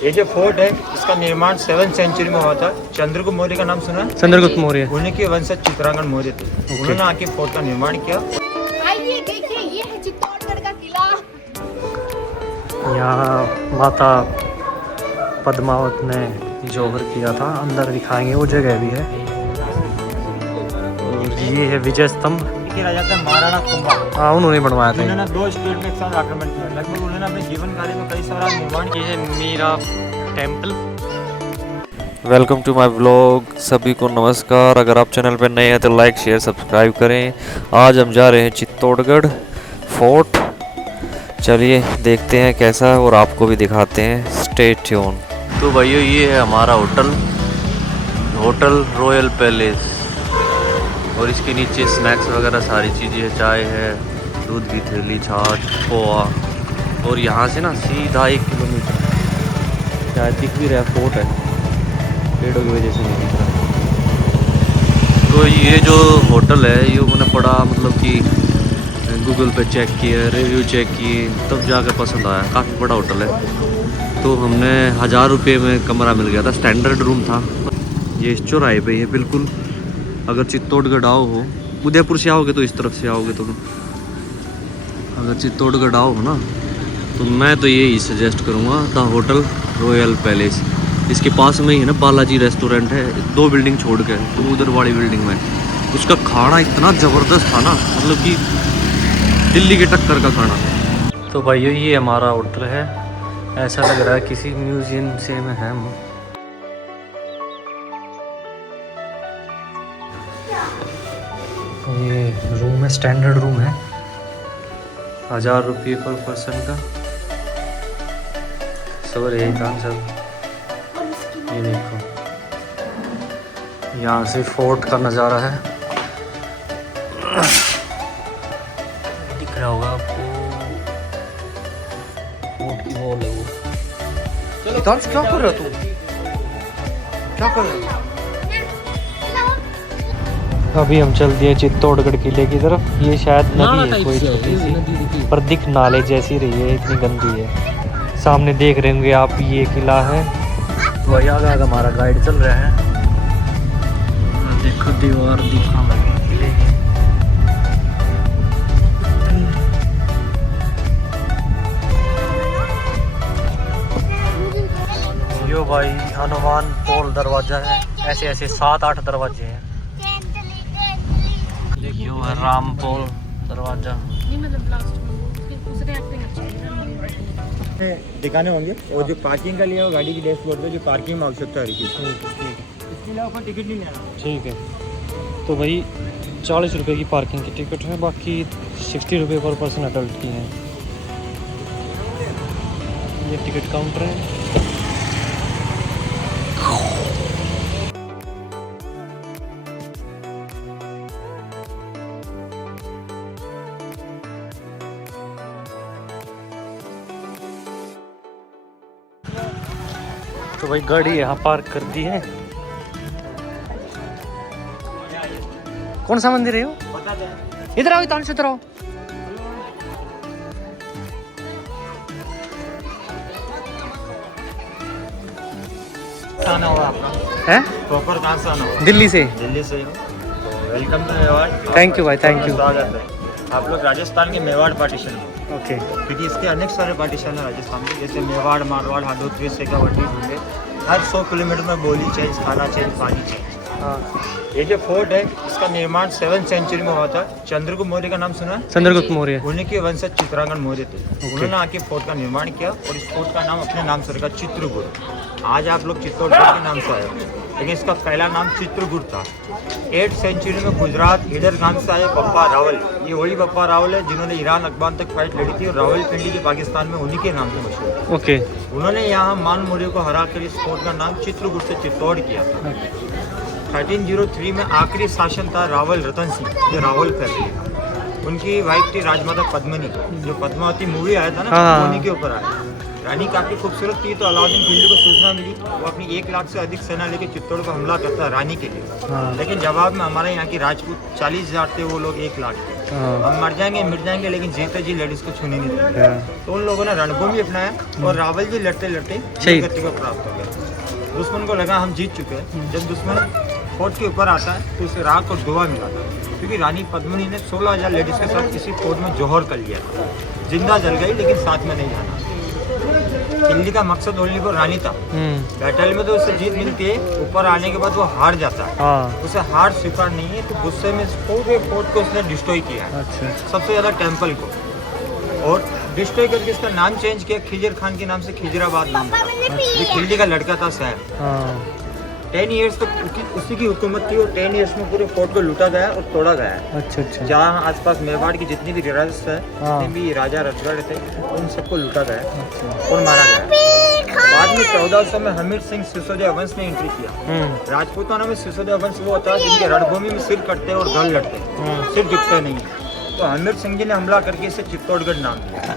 ये जो फोर्ट है इसका निर्माण 7th सेंचुरी में हुआ था। चंद्रगुप्त मौर्य का नाम सुना? चंद्रगुप्त मौर्य, उन्हीं के वंशज चित्रांगन मौर्य थे। उन्होंने आके फोर्ट का निर्माण किया। आइए देखिए, ये है चित्तौड़गढ़ का किला। यहाँ माता पद्मावत ने जौहर किया था, अंदर दिखाएंगे वो जगह भी है। और ये है विजय स्तंभ, के राजा थे महाराणा कुंभा। हाँ उन्होंने बनवाया था। उन्होंने 2 स्टेट में एक साथ आक्रमण किया। लगभग उन्होंने अपने जीवन कार्य में कई सारा निर्माण ये है Meera temple. Welcome to my vlog. सभी को नमस्कार। अगर आप चैनल पर नए हैं तो लाइक शेयर सब्सक्राइब करें। आज हम जा रहे हैं चित्तौड़गढ़ फोर्ट। चलिए देखते हैं कैसा है और आपको भी दिखाते हैं। Stay tune. तो भाइयों ये है हमारा होटल रॉयल पैलेस और इसके नीचे स्नैक्स वगैरह सारी चीज़ें है। चाय है, दूध की थैली, छाछ, पोहा। और यहाँ से ना सीधा 1 किलोमीटर शायद दिख भी रहा फोर्ट है, पेड़ों की वजह से नहीं दिख रहा। तो ये जो होटल है ये मैंने पढ़ा, मतलब कि गूगल पे चेक किया, रिव्यू चेक किए, तब जाकर पसंद आया। काफ़ी बड़ा होटल है। तो हमने 1000 रुपये में कमरा मिल गया था, स्टैंडर्ड रूम था। ये इस चौराहे पे है बिल्कुल। अगर चित्तौड़गढ़ आओ हो, उदयपुर से आओगे तो इस तरफ से आओगे तुम, अगर चित्तौड़गढ़ आओ हो ना तो मैं तो यही सजेस्ट करूँगा, द होटल रॉयल पैलेस। इसके पास में ही है ना बालाजी रेस्टोरेंट है, 2 बिल्डिंग छोड़ के, तो उधर वाली बिल्डिंग में। उसका खाना इतना ज़बरदस्त था ना, मतलब कि दिल्ली के टक्कर का खाना। तो भाइयों ये हमारा होटल है। ऐसा लग रहा है किसी म्यूजियम से में है हम। ये रूम है, स्टैंडर्ड रूम है, 1000 रुपये पर पर्सन का। सर यही था सब। ये देखो यहाँ से फोर्ट का नज़ारा है, दिख रहा होगा आपको। फोर्ट की वॉल है वो। हितांश क्या कर रहा तू? क्या कर रहा है? अभी हम चल दिए चित्तौड़गढ़ किले की तरफ। ये शायद नदी है कोई छोटी सी, पर दिख नाले जैसी रही है, इतनी गंदी है। सामने देख रहे होंगे आप, ये किला है। तो आगे हमारा गाइड चल रहा है। देखो दीवार दिखने लगी किले की। यो भाई हनुमान पोल दरवाजा है। ऐसे ऐसे 7-8 दरवाजे हैं। यो है राम पोल दरवाजा। दिखाने होंगे। और जो पार्किंग का लिया वो गाड़ी की डैशबोर्ड पे जो पार्किंग में आवश्यकता है इसके लिए आपको टिकट नहीं लेना। ठीक है। तो भाई 40 रुपये की पार्किंग की टिकट है, बाकी 60 रुपये पर पर्सन अडल्ट की है। ये टिकट काउंटर है। तो भाई गाड़ी यहाँ पार्क कर दी है। कौन सा मंदिर है वो? इधर आओ, इधर इधर आओ। आना होगा आपका हैं? प्रॉपर कहाँ से आना होगा? दिल्ली से। दिल्ली से हो तो welcome to Mewar. Thank you भाई, थैंक यू। स्वागत है। आप लोग राजस्थान के मेवाड़ पार्टीशन में, ओके। क्योंकि इसके अनेक सारे पार्टीशन है राजस्थान में, जैसे मेवाड़, मारवाड़, हाडोत्री, शेखावटी, ढूंढे। हर 100 किलोमीटर में बोली चेंज, खाना चेंज, पानी चेंज। हाँ। ये जो फोर्ट है इसका निर्माण 7th सेंचुरी में हुआ था। चंद्रगुप्त मौर्य का नाम सुना है? चंद्रगुप्त मौर्य। उन्हीं के वंशज चित्रांगन मौर्य थे। उन्होंने आके फोर्ट का निर्माण किया और इस फोर्ट का नाम अपने नाम से रखा, चित्रगुप्त। आज आप लोग चित्तौड़गढ़ के नाम से आए हो, लेकिन इसका पहला नाम चित्रगुप्त था। 8th सेंचुरी में गुजरात ईडर गांव से आए बप्पा रावल, ये वही बप्पा रावल है जिन्होंने ईरान अफगान तक फाइट लड़ी थी, और रावलपिंडी के पाकिस्तान में उन्हीं के नाम से मशहूर है। ओके। उन्होंने यहाँ मान मौर्य को हरा कर इस फोर्ट का नाम चित्रगुप्त से चित्तौड़ किया था। 1303 में आखिरी शासन था रावल रतन सिंह, जो रावल फैमिली था। उनकी वाइफ थी राजमाता पद्मिनी, जो पद्मावती मूवी आया था ना, हाँ। उन्हीं के ऊपर आया। रानी काफ़ी खूबसूरत थी, तो अलाउद्दीन खिलजी को सूचना मिली, वो अपनी 1 लाख से अधिक सेना लेके चित्तौड़ पर हमला करता है रानी के लिए। हाँ। लेकिन जवाब में हमारे यहाँ की राजपूत 40,000 थे, वो लोग 1 लाख थे। हाँ। हम मर जाएंगे मिट जाएंगे, लेकिन जीते जी लेडीज को छूने नहीं देंगे। तो उन लोगों ने रणभूमि अपनाया और रावल जी लड़ते लड़ते सही। गति को प्राप्त हो गया। दुश्मन को लगा हम जीत चुके हैं। जब दुश्मन फोर्ट के ऊपर आता है तो उसे राख और दुआ मिला था, क्योंकि रानी पद्मिनी ने 16,000 लेडीज के साथ किसी फोर्ट में जौहर कर लिया था। जिंदा जल गई, लेकिन साथ में नहीं जाना। दिल्ली का मकसद ओनली को रानी था। बैटल में तो उससे जीत मिलती है, ऊपर आने के बाद वो हार जाता है। हाँ। उसे हार स्वीकार नहीं है, तो गुस्से में पूरे फोर्ट को उसने डिस्ट्रॉय किया। अच्छा। सबसे ज़्यादा टेम्पल को, और डिस्ट्रॉय करके इसका नाम चेंज किया, खिजर खान के नाम से खिजराबाद नाम था। ये खिलजी का लड़का था शहर। हाँ। 10 ईयर्स तक उसी की हुकूमत थी, और 10 ईयर्स में पूरे फोर्ट को लूटा गया और तोड़ा गया है। अच्छा अच्छा। जहाँ आसपास मेवाड़ की जितनी भी रियासत है, हाँ। जितने भी राजा रजगढ़ थे, उन सबको लूटा गया अच्छा। और मारा गया। बाद में 1400 में हमीर सिंह सिसोदिया वंश ने एंट्री किया। राजपूताना में सिसोदिया वंश वो होता है जिनके रणभूमि में सिर कटते और गल लड़ते, सिर झुकते नहीं है। तो हमीर सिंह जी ने हमला करके इसे चित्तौड़गढ़ नाम दिया।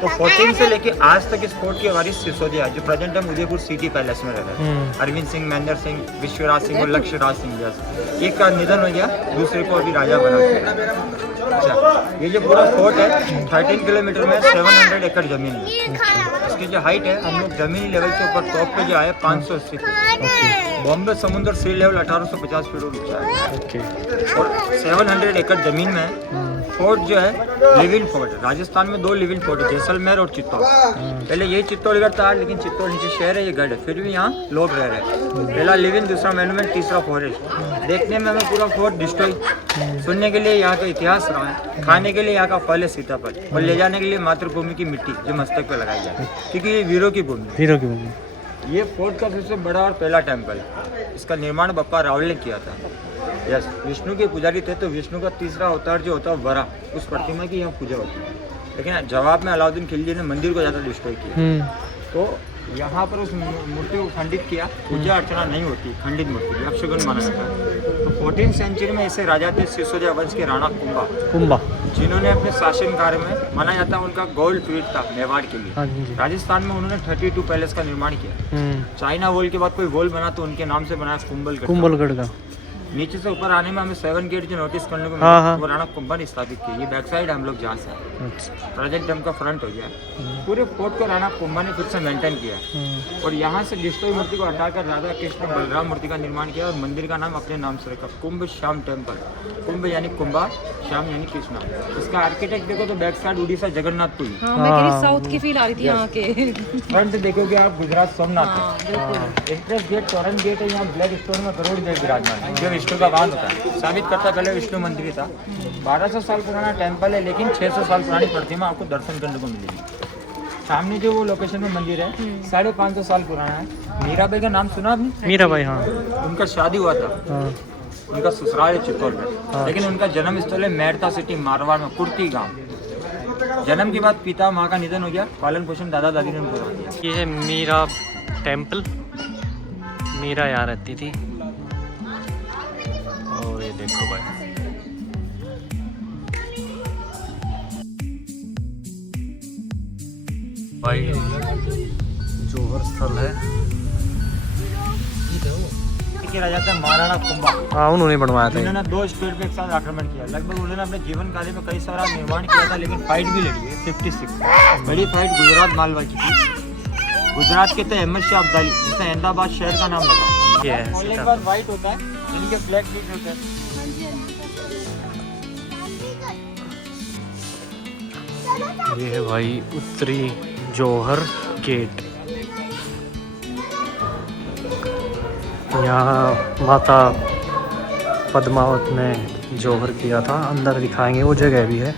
तो 14 से लेके आज तक इस फोर्ट के वारिस सिसोदिया, जो present time Udaipur city palace में रह रहे हैं। अरविंद सिंह, महेंद्र सिंह, विश्वराज सिंह और लक्ष्य राज सिंह जैसे। एक का निधन हो गया, दूसरे को अभी राजा बना दिया। अच्छा, ये जो पूरा फोर्ट है 13 किलोमीटर में 700 एकड़ जमीन है। इसकी जो हाइट है, हम लोग जमीनी लेवल के ऊपर टॉप पे जो आए 580 फीट। बॉम्बे समुद्र सी लेवल 1850 फीट ऊंचा है। और 700 एकड़ जमीन में फोर्ट जो है लिव इन फोर्ट है। राजस्थान में 2 लिव इन फोर्ट है, जैसलमेर और चित्तौड़। पहले ये चित्तौड़गढ़ था, लेकिन चित्तौड़ नीचे शहर है, ये गढ़ है, फिर भी यहाँ लोग रह रहे हैं। पहला लिव इन, दूसरा मैनुमेंट, तीसरा फॉरेस्ट। देखने में हमें पूरा फोर्ट डिस्ट्रॉय, सुनने के लिए यहाँ का इतिहास रहा है, खाने के लिए यहाँ का फल है सीताफल, और ले जाने के लिए मातृभूमि की मिट्टी जो मस्तक पे लगाई जाए, क्योंकि ये वीरों की भूमि है। हीरो की मूवी। ये फोर्ट का सबसे बड़ा और पहला टेम्पल है। इसका निर्माण बप्पा रावल ने किया था। यस, विष्णु के पुजारी थे, तो विष्णु का तीसरा अवतार जो होता है वरा, उस प्रतिमा की यहाँ पूजा होती है। लेकिन जवाब में अलाउद्दीन खिलजी ने मंदिर को ज़्यादा डिस्ट्रॉय किया। तो यहाँ पर उस मूर्ति को खंडित किया। पूजा अर्चना नहीं होती, खंडित मूर्ति अपशगुन माना जाता है। तो 14वीं सेंचुरी में ऐसे राजा थे सिसोदिया वंश के राणा कुंभा, जिन्होंने अपने शासन कार्य में माना जाता है उनका गोल्ड ट्वीट था मेवाड़ के लिए। राजस्थान में उन्होंने 32 पैलेस का निर्माण किया। चाइना वॉल के बाद कोई वॉल बना तो उनके नाम से बनाया कुंभलगढ़ का। नीचे से ऊपर आने में हमें 7 गेट जो नोटिस करने को मिला, वो राणा कुंभा ने स्थापित किया। ये बैक साइड हम लोग जहाँ से प्रेजेंट टाइम का फ्रंट हो गया। पूरे फोर्ट को राणा कुंभा ने खुद से मेंटेन किया, और यहाँ से डिस्ट्रॉय मूर्ति को हटाकर राधा कृष्ण बलराम मूर्ति का निर्माण किया, और मंदिर का नाम अपने नाम से रखा, कुंभ श्याम टेम्पल। कुंभ यानी कुंभा, श्याम यानी कृष्णा। इसका आर्किटेक्ट देखो तो back side Orissa Jagannathpuri. South की फील आ रही थी यहाँ के। फ्रंट देखोगे आप Gujarat Somnath. Entrance gate toran gate है, यहाँ ब्लैक स्टोन में गरुड़ देव विराजमान है, जो विष्णु का वाहन होता है। साबित करता पहले विष्णु मंदिर था। 1200 साल पुराना टेम्पल है, लेकिन 600 साल पुरानी प्रतिमा आपको दर्शन करने को मिलेगी। सामने जो वो लोकेशन में मंदिर है 550 साल पुराना है। मीराबाई का नाम सुना आपने? मीराबाई, हाँ। उनका शादी हुआ था, उनका ससुराल है चित्तौड़गढ़, लेकिन उनका जन्म स्थल है मेड़ता सिटी मारवाड़ में, कुर्ती गांव। जन्म के बाद पिता माँ का निधन हो गया, पालन पोषण दादा दादी ने उनको दिया। ये है मीरा टेम्पल। मीरा यहाँ रहती थी। और ये देखो भाई, जौहर स्थल है। राजा था महाराणा कुंभा। हाँ, उन्होंने बनवाया था। उन्होंने 2 स्टेट पे एक साथ आक्रमण किया। लगभग उन्होंने अपने जीवन काल में कई सारा निर्माण किया था, लेकिन फाइट भी लड़ी है। 56 बड़ी फाइट गुजरात मालवा की थी। गुजरात के थे अहमद शाह अब्दाली, जिसने अहमदाबाद शहर का नाम लगा। ये है बोलने के बाद व्हाइट होता है, जिनके ब्लैक बीच होते हैं। ये है भाई उत्तरी जौहर गेट। यहाँ माता पद्मावत ने जौहर किया था। अंदर दिखाएंगे, वो जगह भी है।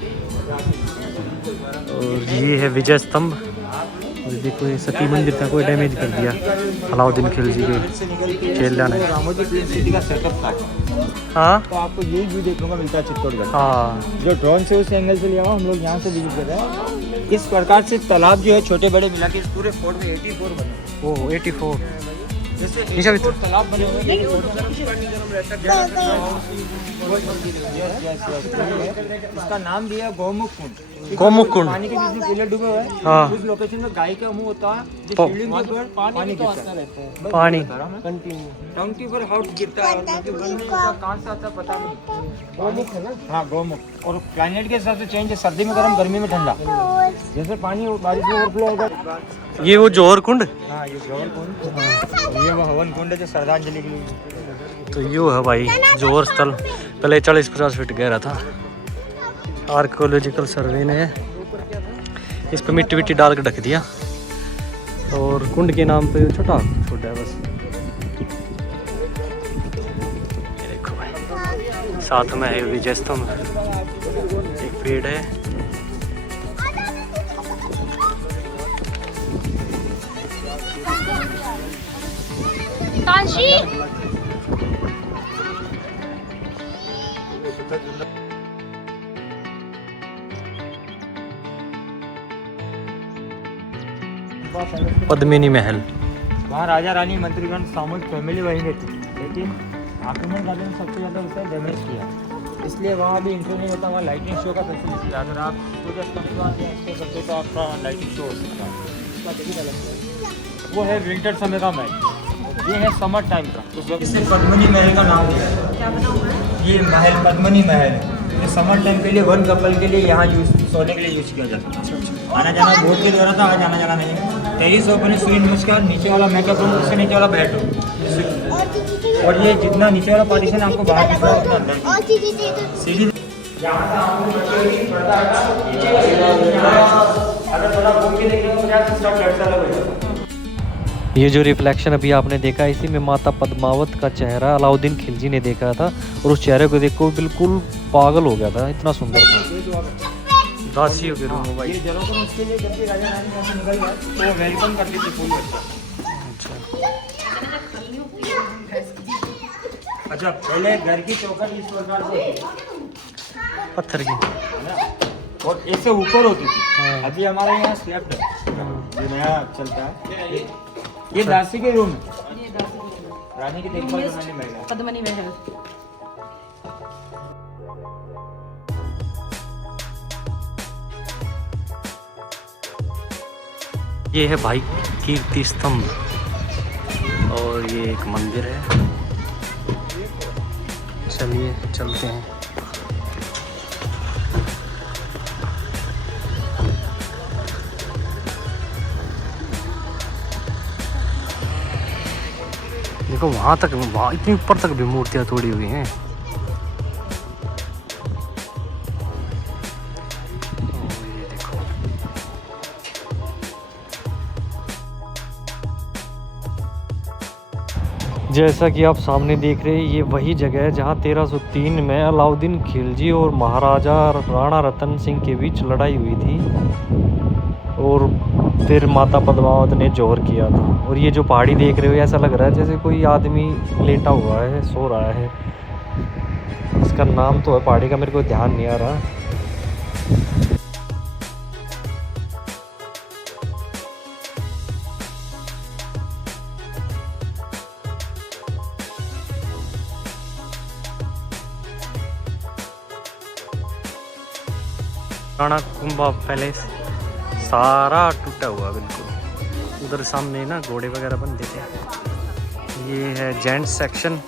और ये है विजय स्तंभ। और देखो ये सती मंदिर था, कोई डैमेज कर दिया अलाउद्दीन खिलजी के चेला ने। रामोजी फिल्म सिटी का सेटअप था। हाँ, तो आपको यही व्यू देखने को मिलता है चित्तौड़गढ़। हाँ, जो ड्रोन से उस एंगल से लिया हुआ, हम लोग यहाँ से विजिट कर रहे हैं। इस प्रकार से तालाब जो है छोटे बड़े मिला के इस पूरे फोर्ट में 84 बने। वो 84 जैसे निशा भी 84 तालाब बने हुए हैं। इसका नाम दिया गौमुख कुंड। गोमुख कुंड। पानी के बीच में पिलर डूबे हुए हैं। हाँ। उस लोकेशन में गाय का मुंह होता है, जो तो- शिवलिंग के ऊपर पानी गिरता है। बस पानी। बता रहा हूं मैं। टंकी पर हाउस गिरता है, और उनके मन में इनका कहाँ से आता है पता नहीं। गोमुख है ना? हाँ, गोमुख। और क्लाइमेट के हिसाब से चेंज है, सर्दी में गर्म, गर्मी में ठंडा। जैसे पानी बारिश में ओवरफ्लो होगा। ये वो जौहर कुंड। हाँ, ये जौहर कुंड, ये वो हवन कुंड है जो श्रद्धांजलि के लिए। तो यो है भाई जौहर स्थल। पहले 40-50 फीट गहरा था। आर्कोलॉजिकल सर्वे ने इस पे मिट्टी विट्टी डाल के ढक दिया, और कुंड के नाम पे छोटा छोटा है बस। ये देखो भाई, साथ में है विजय स्तंभ, एक पेड़ है। तांशी पद्मिनी महल। वहाँ राजा रानी मंत्रीगण सामूहिक फैमिली वहीं रहती थी, लेकिन आक्रमणकारियों ने सबसे ज़्यादा उसे डैमेज किया, इसलिए वहाँ अभी इंट्रो नहीं होता। वहाँ लाइटिंग शो का फैसिलिटी है। अगर आप सूर्यास्त के बाद एक्सप्लोर करते हो तो आपका लाइटिंग शो हो सकता है। उसका टिकट अलग है। वो है विंटर समय का मैच, ये है समर टाइम का। इससे पद्मिनी महल का नाम दिया है। ये महल पद्मिनी महल है। ये समर टाइम के लिए वन कपल के लिए यहाँ यूज सोने के लिए यूज किया जाता है। आना जाना बोट के द्वारा था, आज आना जाना नहीं है। टेरिस ओपन है, सूर्य नमस्कार, नीचे वाला मेकअप रूम, उससे नीचे वाला बेडरूम, और ये जितना नीचे वाला पार्टीशन आपको बाहर दिख रहा है उतना अंदर सीढ़ी। अगर थोड़ा घूम के देखेंगे तो क्या सिस्टम लड़ता अलग हो जाता है। ये जो रिफ्लेक्शन अभी आपने देखा, इसी में माता पद्मावत का चेहरा अलाउद्दीन खिलजी ने देखा था, और उस चेहरे को देखो बिल्कुल पागल हो गया था, इतना सुंदर था। दासियों के रूम भाई। ये जरूरत है उसके लिए, जब भी राजा रानी यहाँ से निकल जाए तो वो वेलकम करते थे फूल बच्चा। अच्छा, पहले घर की चौखट इस प्रकार से होती थी, पत्थर की। है ना, और ऐसे ऊपर होती थी। हाँ। अभी हमारे यहाँ स्लैब है, जो नया चलता है। ये दासी के रूम है, रानी की देखभाल करने वाली महिला। पद्मनी महल। ये है भाई कीर्ति स्तंभ, और ये एक मंदिर है। चलिए चलते हैं। देखो वहाँ तक, वहाँ इतनी ऊपर तक भी मूर्तियाँ तोड़ी हुई हैं। ये देखो, जैसा कि आप सामने देख रहे हैं, ये वही जगह है जहाँ 1303 में अलाउद्दीन खिलजी और महाराजा राणा रतन सिंह के बीच लड़ाई हुई थी, और फिर माता पद्मावत ने जौहर किया था। और ये जो पहाड़ी देख रहे हो, ऐसा लग रहा है जैसे कोई आदमी लेटा हुआ है, सो रहा है। इसका नाम तो है पहाड़ी का, मेरे को ध्यान नहीं आ रहा। राणा कुंभा पैलेस सारा टूटा हुआ बिल्कुल। उधर सामने ना घोड़े वगैरह बनते थे। ये है जेंट्स सेक्शन,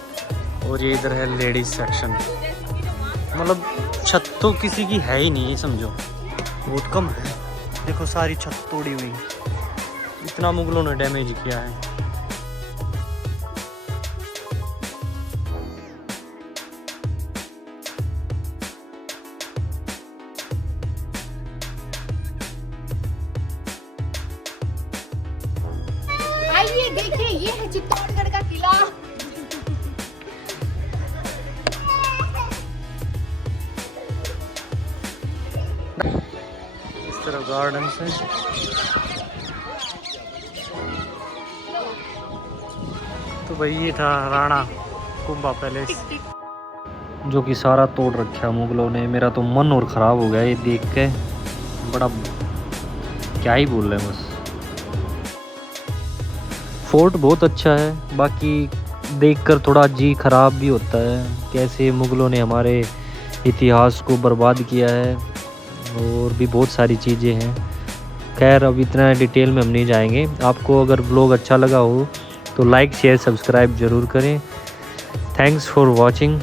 और ये इधर है लेडीज सेक्शन। मतलब छत तो किसी की है ही नहीं, ये समझो बहुत कम है। देखो सारी छत तोड़ी हुई, इतना मुगलों ने डैमेज किया है। आइए देखिए, ये है चित्तौड़गढ़ का किला। इस तरफ गार्डन है। तो भाई ये था राणा कुंभा पैलेस, जो कि सारा तोड़ रखा मुगलों ने। मेरा तो मन और ख़राब हो गया ये देख के, बड़ा क्या ही बोल रहे हैं बस। फोर्ट बहुत अच्छा है, बाकी देखकर थोड़ा जी खराब भी होता है, कैसे मुगलों ने हमारे इतिहास को बर्बाद किया है। और भी बहुत सारी चीज़ें हैं। खैर अब इतना डिटेल में हम नहीं जाएंगे। आपको अगर ब्लॉग अच्छा लगा हो तो लाइक शेयर सब्सक्राइब ज़रूर करें। Thanks for watching.